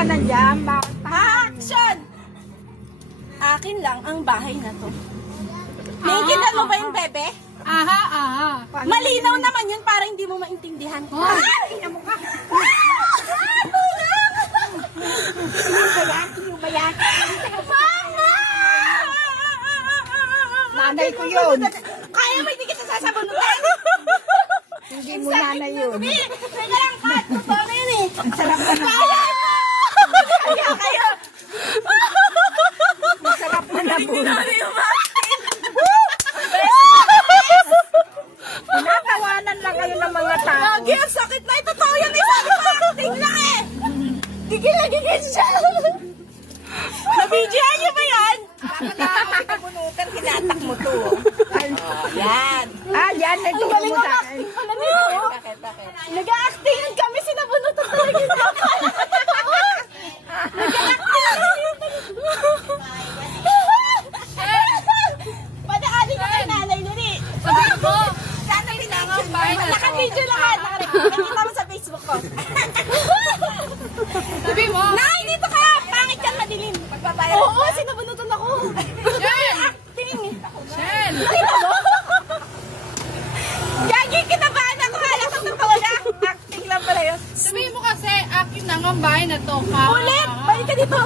ka nandiyan? Bakit pa? Action! Akin lang ang bahay na to. Naiintindihan mo ba yung bebe? Aha, aha. Malinaw naman yun para hindi mo maintindihan. Ay, ina mo ka. Sino ba yan? Mama! Nanay ko yun. Kaya mo hindi kita sasabunutin? Hindi mo nanay yun. Teka lang, Kat. Totoo na yun eh. Ang sarap ka na. Kaya kayo. Ang sarap na na po. Pinatawanan lang kayo ng mga tao. Lagi ang sakit na. Totoo yan eh. Sabi ko, acting lang eh. Gigil na gigil siya. Nabidyohan niyo ba yan? Dapat na ako pinabunutan, kinatak mo to. Yan. Ah, yan. Nagturo mo sa akin. Alam niyo, Bakit? nag-acting kami, sinabunutan talaga yung Padaanin ko kay nanay nini. Sabihin mo, Sana pinangang bahay na to. Naka-video lahat. Nakikita mo sa Facebook ko. sabihin mo. Nay, dito ka! Pangit yan, madilim. Magbabayad. Oo, sinabunutan ako. Shen! Acting. Shen! Nakita mo? Gagi, kinabahan ako. Alam ko totoo na. Acting lang pala yun. Sabihin mo kasi, akin lang ang bahay na to. Ulit! Balik ka dito.